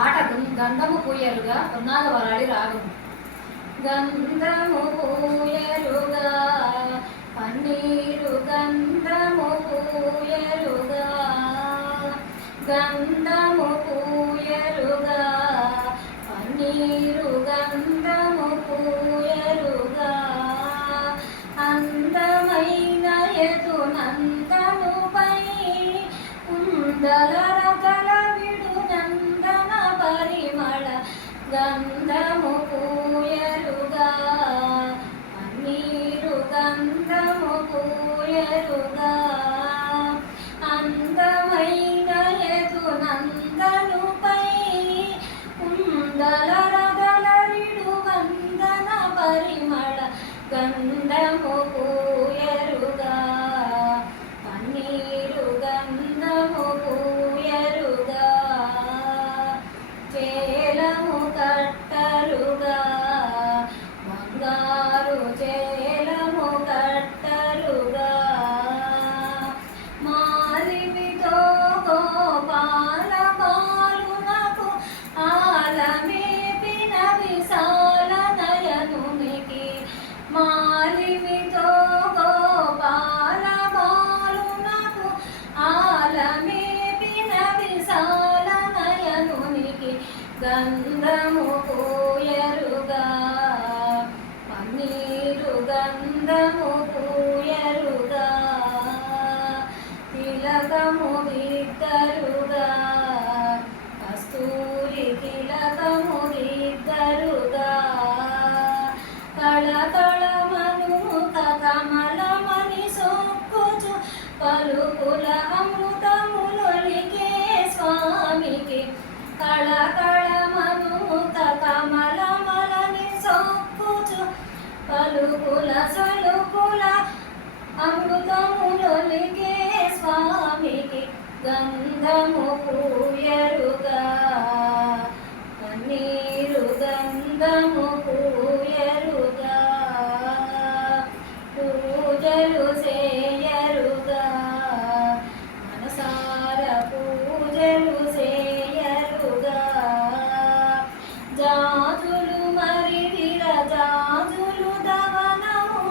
ఆటకు గంధము పూయరుగా ఉన్నాగ వరాడి రాగము. గంధము పూయరుగా పన్నీరు గంధము పూయరుగా, గంధము పూయరుగా పన్నీరు గంధము పూయరుగా, అందమైన ఎదునందనుపై కుందల రగల విడు నందన పరిమళ గంధము పూయరుగా, పన్నీరు గంధము పూయరుగా, అందమైన ఎదునందనుపై కుందల రగల విడు వందన పరిమళ గంధము పూయరుగా, పన్నీరు గంధము పూయరుగా, చేలము కట్టరుగా బంగారు చేలము కట్టరుగా, మాలిమితో గోపాల బాలునకు ఆలమేపిన విశాల నయనునికి, మాలిమితో గోపాల బాలునకు ఆలమేపిన విశాల నయనునికి, గంధము పూయరుగా పన్నీరు గంధము పూయరుగా, తిలకము దిద్దరుగా కస్తూరి తిలకము దిద్దరుగా, కళకళమను ముఖ కమలమని సొక్కుచు పలుకుల అమృతములొలికే స్వామికి, కళకళమను ముఖ కమలమలని సొక్కుచు పలుకుల సలుకుల అమృతములొలికే స్వామికి, గంధము పూయరుగా పన్నీరు గంధము పూయరుగా, పూజలు చేయరుగా మనసార పూజలు చేయరుగా, జాజులు మరి విరజాజులు దవనము,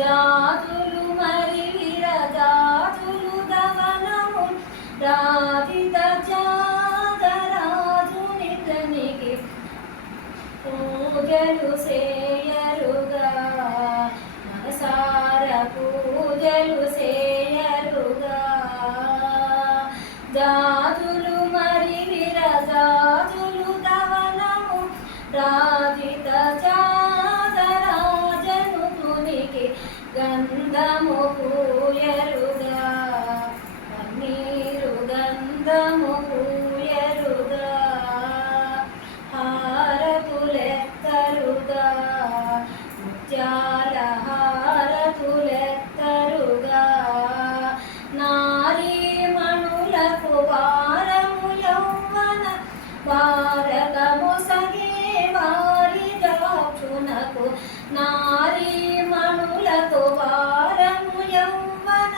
జాజులు మరి విరజాజులు దవనము, రాధిత జాగరాజు నితనికి పూజలు చేయరుగా మనసార పూజలు చేయరుగా, జాజులు మరి విరజాజులు దవనము, రాజిత జాగరాజను తునికి, గంధము పూయరుగా పన్నీరు గంధము పూయరుగా, హారతులెత్తరుగా ముత్యాల హారతులెత్తరుగా, నారీమణులకు వారము యౌవన వారకము సగే వారి దాక్షునకు, నారీమణులకు వారము యౌవన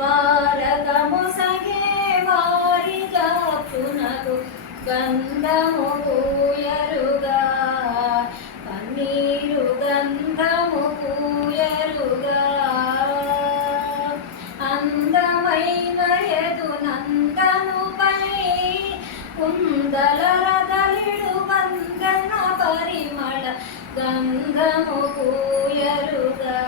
వారకము సగే వారి దాక్షునకు, గంధము పూయరుగా పన్నీరు గంధము పూయరుగా, అందమైన ఎదునందనుపై కుందల రగలిడు వందన పరిమళ గంధము పూయరుగా.